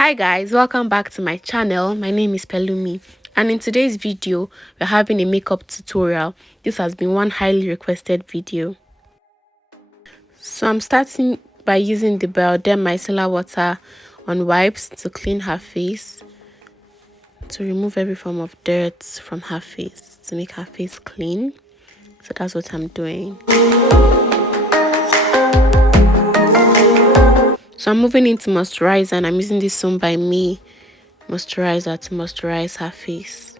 Hi guys, welcome back to my channel. My name is Pelumi, and in today's video we're having a makeup tutorial. This has been one highly requested video. So I'm starting by using the Biodem micellar water on wipes to clean her face, to remove every form of dirt from her face, to make her face clean. So that's what I'm doing. So I'm moving into moisturizer, and I'm using this Some by Me moisturizer to moisturize her face.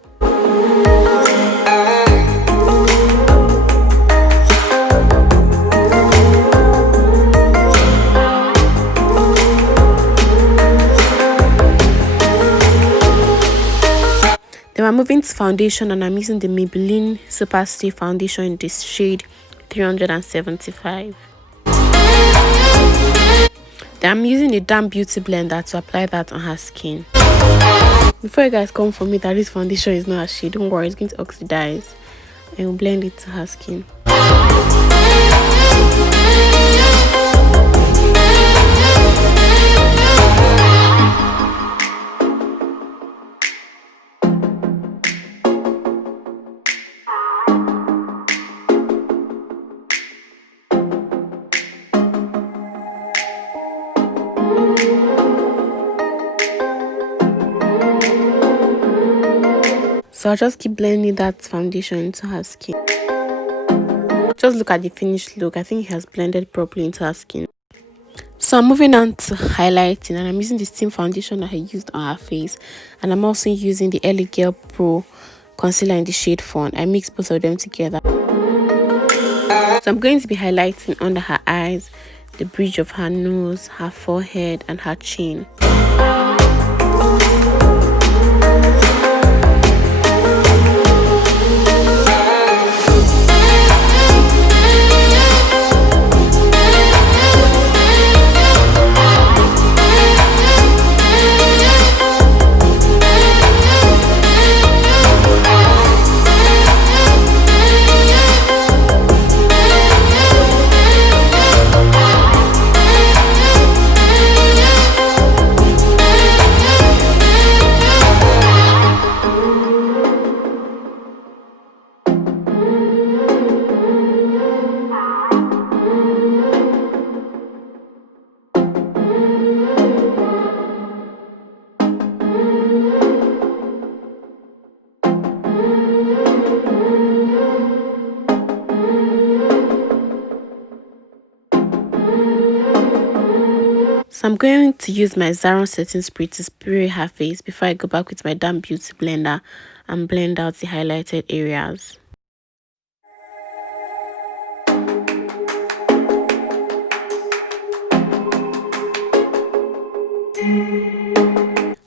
Then we're moving to foundation, and I'm using the Maybelline Super Stay foundation in this shade 375. Then I'm using a damp beauty blender to apply that on her skin. Before you guys come for me that this foundation is not a shade, don't worry, it's going to oxidize and we'll blend it to her skin. So I'll just keep blending that foundation into her skin. Just look at the finished look. I think it has blended properly into her skin. So I'm moving on to highlighting, and I'm using the same foundation that I used on her face. And I'm also using the LA Girl Pro concealer in the shade Fawn. I mixed both of them together. So I'm going to be highlighting under her eyes, the bridge of her nose, her forehead, and her chin. So I'm going to use my Zaron setting spray to spray her face before I go back with my damp beauty blender and blend out the highlighted areas.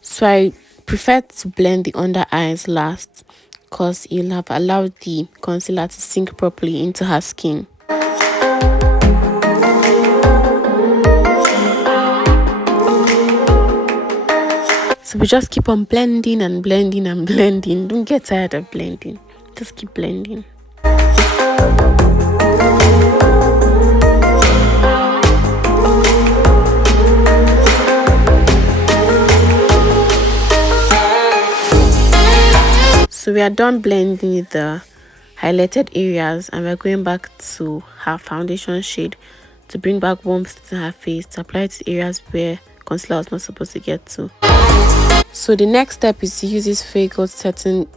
So I prefer to blend the under eyes last, because you'll have allowed the concealer to sink properly into her skin. So we just keep on blending and blending and blending. Don't get tired of blending. Just keep blending. So we are done blending the highlighted areas, and we're going back to her foundation shade to bring back warmth to her face, to apply it to areas where concealer was not supposed to get to. So the next step is to use this Fake Gold setting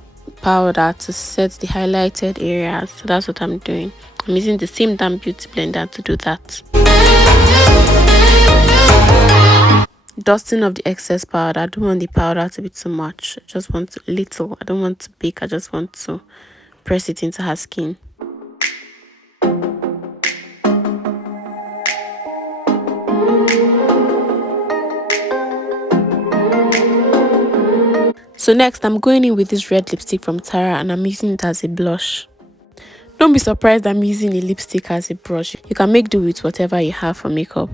powder to set the highlighted areas. So that's what I'm doing. I'm using the same damp beauty blender to do that. Dusting of the excess powder. I don't want the powder to be too much. I just want a little. I don't want to bake. I just want to press it into her skin. So next, I'm going in with this red lipstick from Tara, and I'm using it as a blush. Don't be surprised I'm using a lipstick as a brush. You can make do with whatever you have for makeup.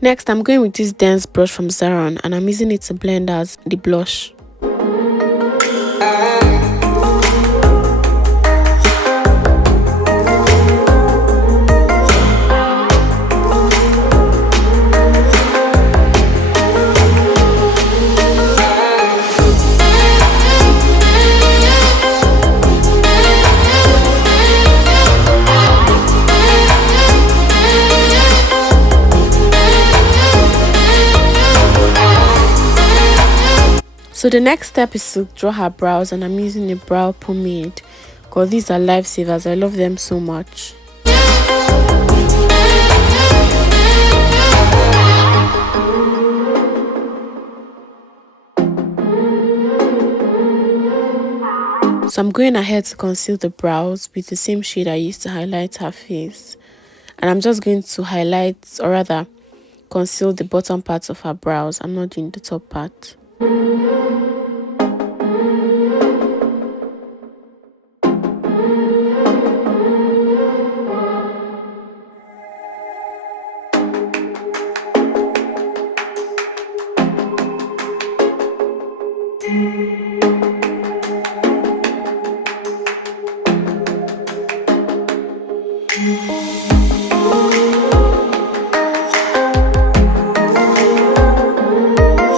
Next, I'm going with this dense brush from Zaron, and I'm using it to blend as the blush. So the next step is to draw her brows, and I'm using a brow pomade because these are lifesavers. I love them so much. So I'm going ahead to conceal the brows with the same shade I used to highlight her face. And I'm just going to highlight, or rather conceal, the bottom parts of her brows. I'm not doing the top part.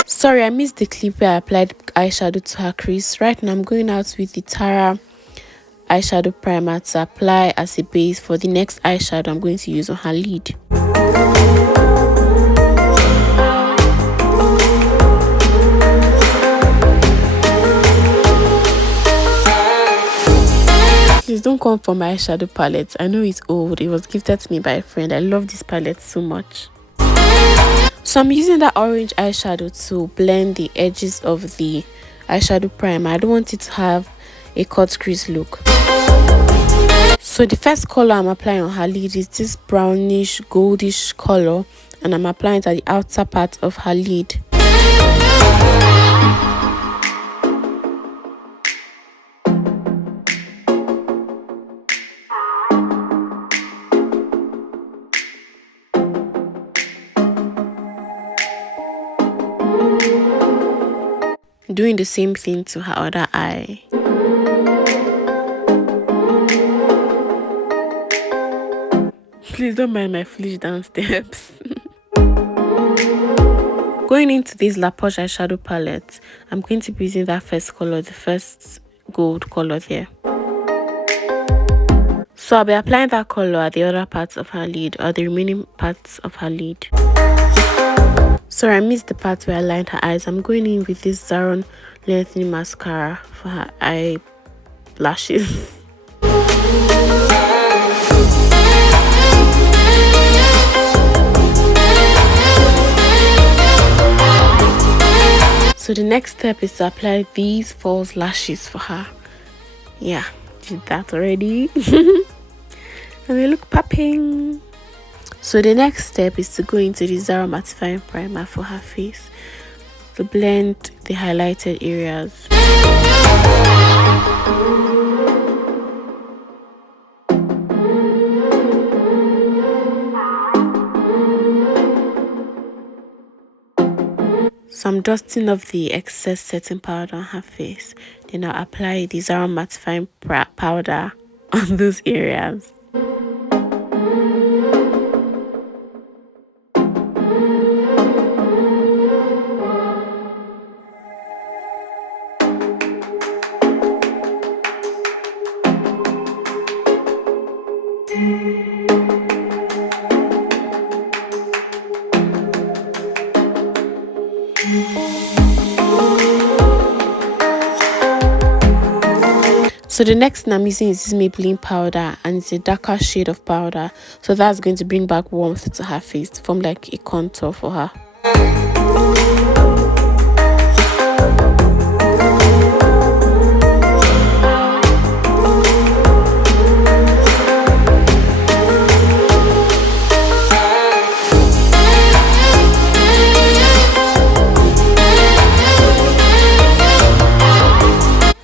Sorry, I missed the clip where I applied eyeshadow to her crease. Right now I'm going out with the Tara eyeshadow primer to apply as a base for the next eyeshadow I'm going to use on her lid. Please don't come for my eyeshadow palette. I know it's old. It was gifted to me by a friend. I love this palette so much. So I'm using that orange eyeshadow to blend the edges of the eyeshadow primer. I don't want it to have a cut crease look. So the first color I'm applying on her lid is this brownish goldish color, and I'm applying it at the outer part of her lid. Doing the same thing to her other eye. Please don't mind my foolish dance steps. Going into this La Poche eyeshadow palette, I'm going to be using that first color, the first gold color there. So I'll be applying that color at the other parts of her lid, or the remaining parts of her lid. Sorry, I missed the part where I lined her eyes. I'm going in with this Zaron lengthening mascara for her eyelashes. So the next step is to apply these false lashes for her. Yeah, did that already. And they look popping. So the next step is to go into the Zara mattifying primer for her face to blend the highlighted areas. So I'm dusting off the excess setting powder on her face. Then I'll apply the Zara mattifying powder on those areas. So the next thing I'm using is this Maybelline powder, and it's a darker shade of powder. So that's going to bring back warmth to her face to form like a contour for her.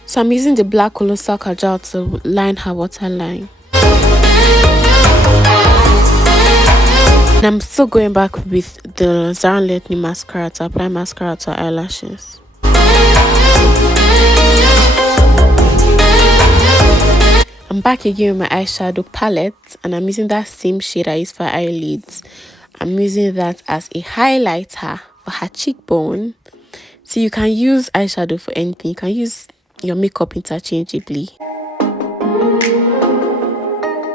So I'm using the black colossal kajal to line her waterline. And I'm still going back with the Zara lengthening mascara to apply mascara to her eyelashes. I'm back again with my eyeshadow palette, and I'm using that same shade I used for eyelids. I'm using that as a highlighter for her cheekbone. So you can use eyeshadow for anything. You can use your makeup interchangeably.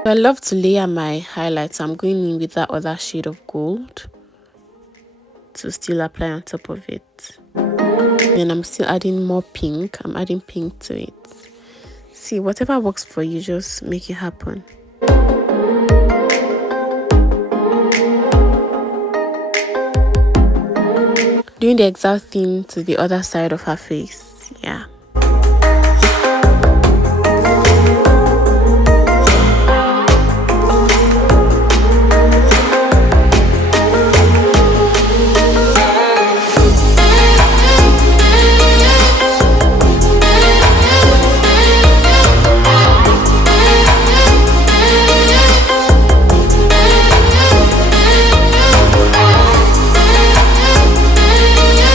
I love to layer my highlights. I'm going in with that other shade of gold to still apply on top of it. Then I'm still adding more pink. I'm adding pink to it. See, whatever works for you, just make it happen. Doing the exact thing to the other side of her face. Yeah.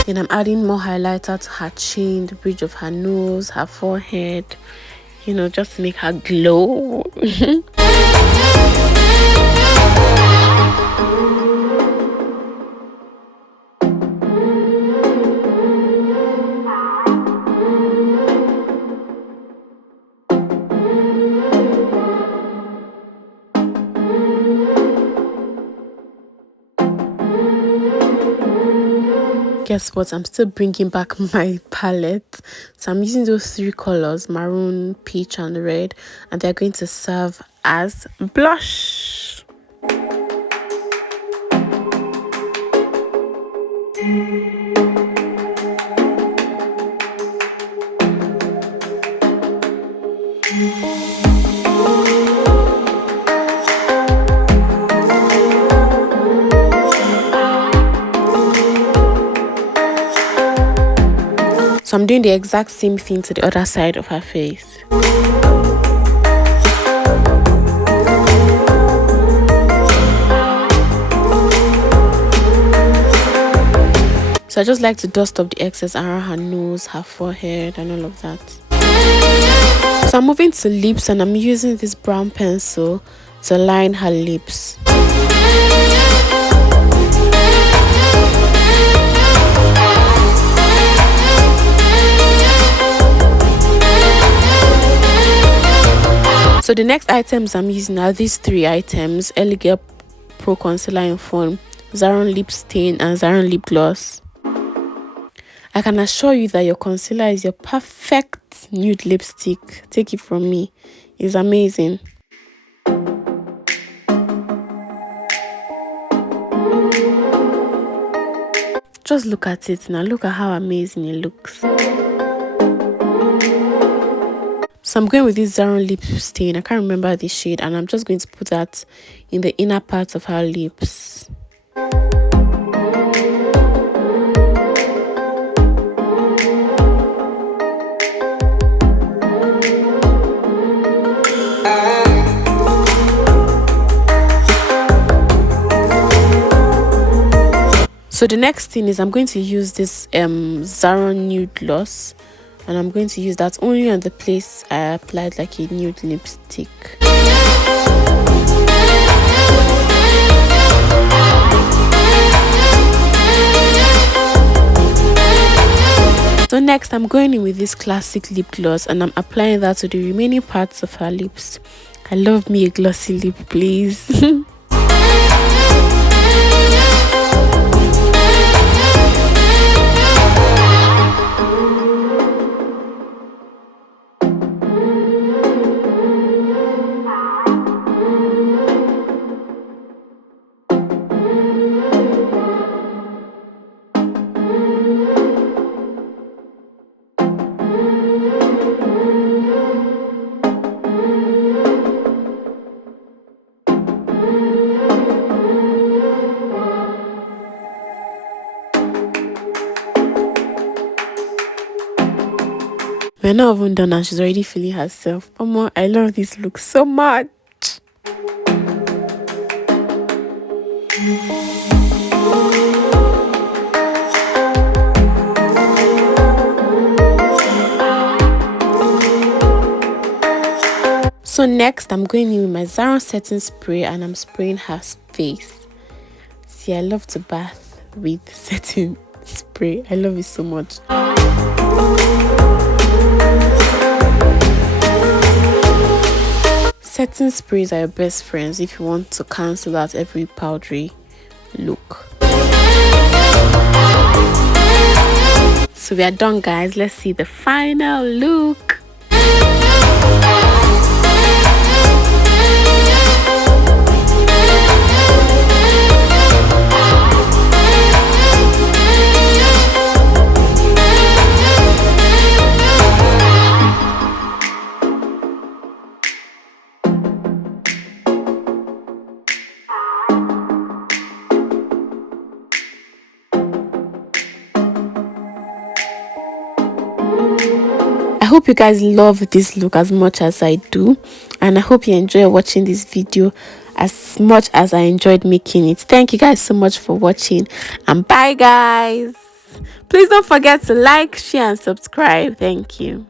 Then I'm adding more highlighter to her chin, the bridge of her nose, her forehead, you know, just to make her glow. Guess what? I'm still bringing back my palette. So I'm using those 3 colors, maroon, peach, and red, and they're going to serve as blush. So I'm doing the exact same thing to the other side of her face. So I just like to dust up the excess around her nose, her forehead, and all of that. So I'm moving to lips, and I'm using this brown pencil to line her lips. So the next items I'm using are these 3 items: Elegant Pro Concealer in Foam, Zaron Lip Stain, and Zaron Lip Gloss. I can assure you that your concealer is your perfect nude lipstick. Take it from me. It's amazing. Just look at it now. Look at how amazing it looks. So I'm going with this Zaron Lip Stain. I can't remember the shade, and I'm just going to put that in the inner part of her lips. So the next thing is I'm going to use this Zaron Nude Gloss, and I'm going to use that only on the place I applied like a nude lipstick. So next I'm going in with this classic lip gloss, and I'm applying that to the remaining parts of her lips. I love me a glossy lip, please. We're not even done and she's already feeling herself. Mama, I love this look so much. So next I'm going in with my Zaron setting spray, and I'm spraying her face. See, I love to bath with setting spray. I love it so much. Setting sprays are your best friends if you want to cancel out every powdery look. So we are done, guys. Let's see the final look. I hope you guys love this look as much as I do, and I hope you enjoy watching this video as much as I enjoyed making it. Thank you guys so much for watching, and bye guys. Please don't forget to like, share and subscribe. Thank you.